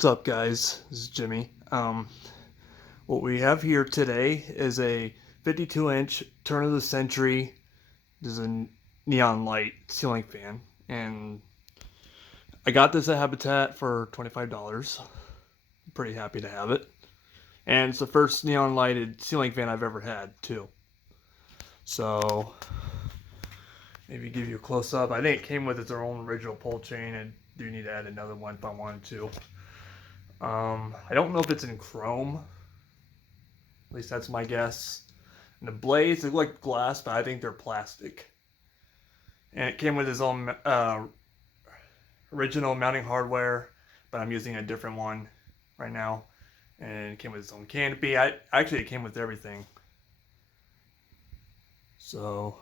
What's up, guys? This is Jimmy. What we have here today is a 52-inch turn of the century. This is a neon light ceiling fan, and I got this at Habitat for $25. I'm pretty happy to have it, and it's the first neon lighted ceiling fan I've ever had too. So maybe give you a close up. I think it came with its own original pull chain, and do need to add another one if I wanted to. I don't know if it's in chrome. At least that's my guess. And the blades, they look like glass, but I think they're plastic. And it came with its own original mounting hardware, but I'm using a different one right now. And it came with its own canopy. Actually, it came with everything. So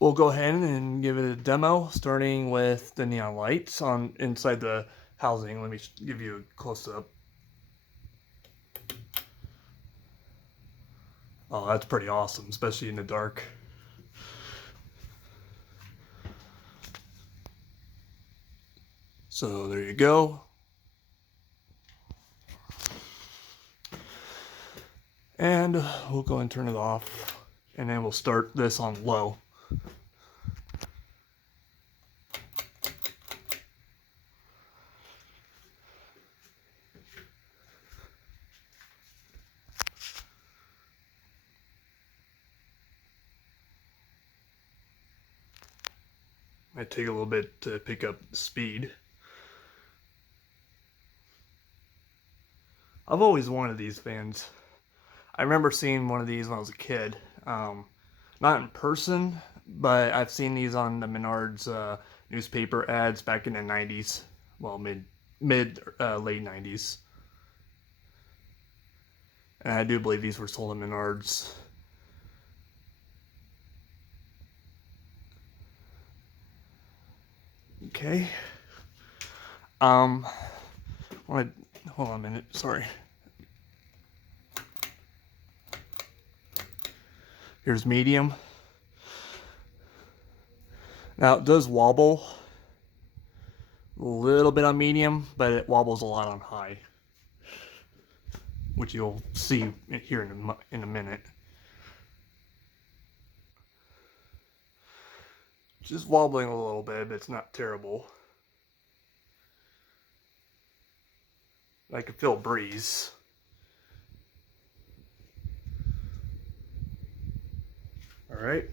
we'll go ahead and give it a demo, starting with the neon lights on inside the housing. Let me give you a close up. Oh, that's pretty awesome, especially in the dark. So there you go. And we'll go and turn it off, and then we'll start this on low. Might take a little bit to pick up the speed. I've always wanted these fans. I remember seeing one of these when I was a kid. Not in person, but I've seen these on the Menards newspaper ads back in the 90s. Well, late 90s. And I do believe these were sold at Menards. Okay. Hold on a minute. Sorry. Here's medium. Now it does wobble a little bit on medium, but it wobbles a lot on high, which you'll see here in a minute. Just wobbling a little bit, but it's not terrible. I can feel a breeze. All right.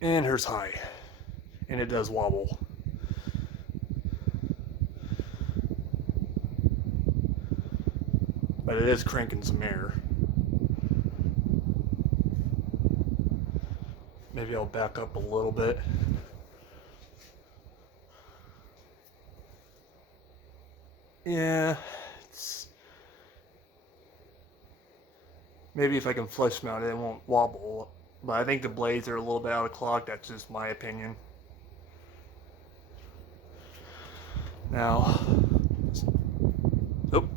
And here's high. And it does wobble. But it is cranking some air. Maybe I'll back up a little bit. Yeah, maybe if I can flush mount it, it won't wobble. But I think the blades are a little bit out of clock. That's just my opinion. Now, oh,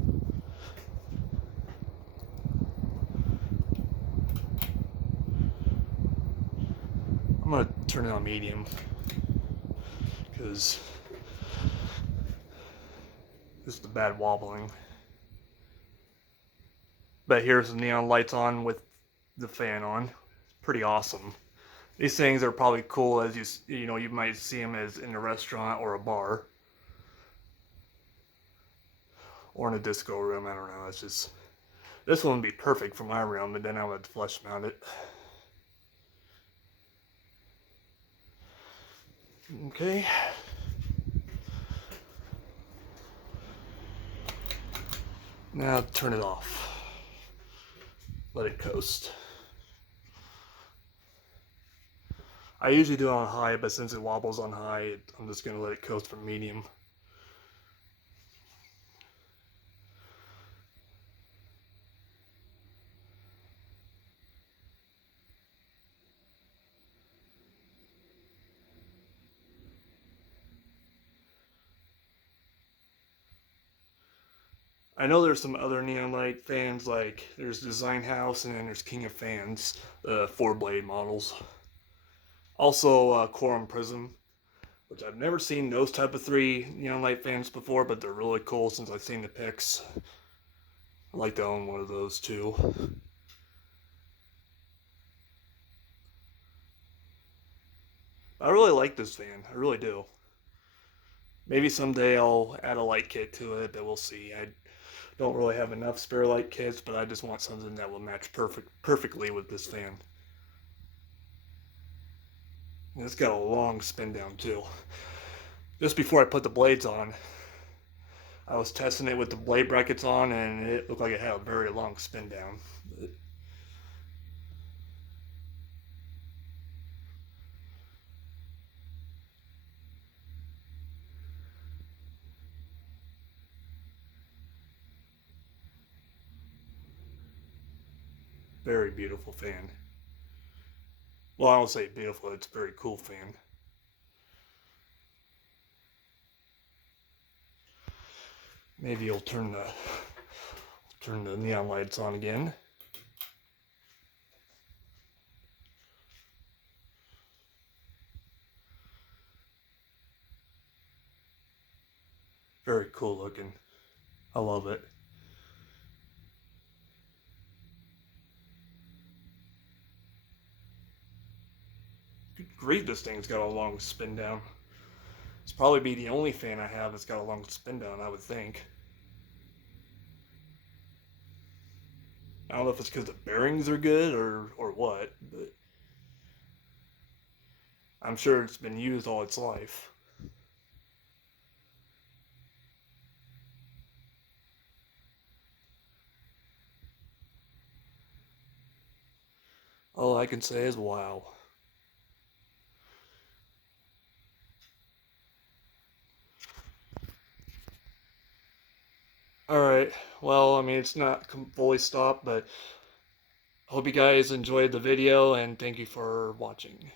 I'm gonna turn it on medium because this is the bad wobbling. But here's the neon lights on with the fan on. Pretty awesome. These things are probably cool as you might see them as in a restaurant or a bar or in a disco room. I don't know. It's just this one would be perfect for my room, but then I would flush mount it. Okay. Now turn it off. Let it coast. I usually do it on high, but since it wobbles on high, I'm just going to let it coast from medium. I know there's some other neon light fans, like there's Design House and then there's King of Fans, the 4-blade models. Also, Quorum Prism, which I've never seen those type of 3 neon light fans before, but they're really cool since I've seen the pics. I'd like to own one of those too. I really like this fan. I really do. Maybe someday I'll add a light kit to it, but we'll see. I don't really have enough spare light kits, but I just want something that will match perfectly with this fan. And it's got a long spin down too. Just before I put the blades on, I was testing it with the blade brackets on, and it looked like it had a very long spin down. Very beautiful fan. Well, I don't say beautiful, it's a very cool fan. Maybe you'll turn the neon lights on again. Very cool looking. I love it. Good grief, this thing's got a long spin down. It's probably be the only fan I have that's got a long spin down, I would think. I don't know if it's because the bearings are good or what, but I'm sure it's been used all its life. All I can say is wow. Alright, well, I mean, it's not fully stopped, but I hope you guys enjoyed the video, and thank you for watching.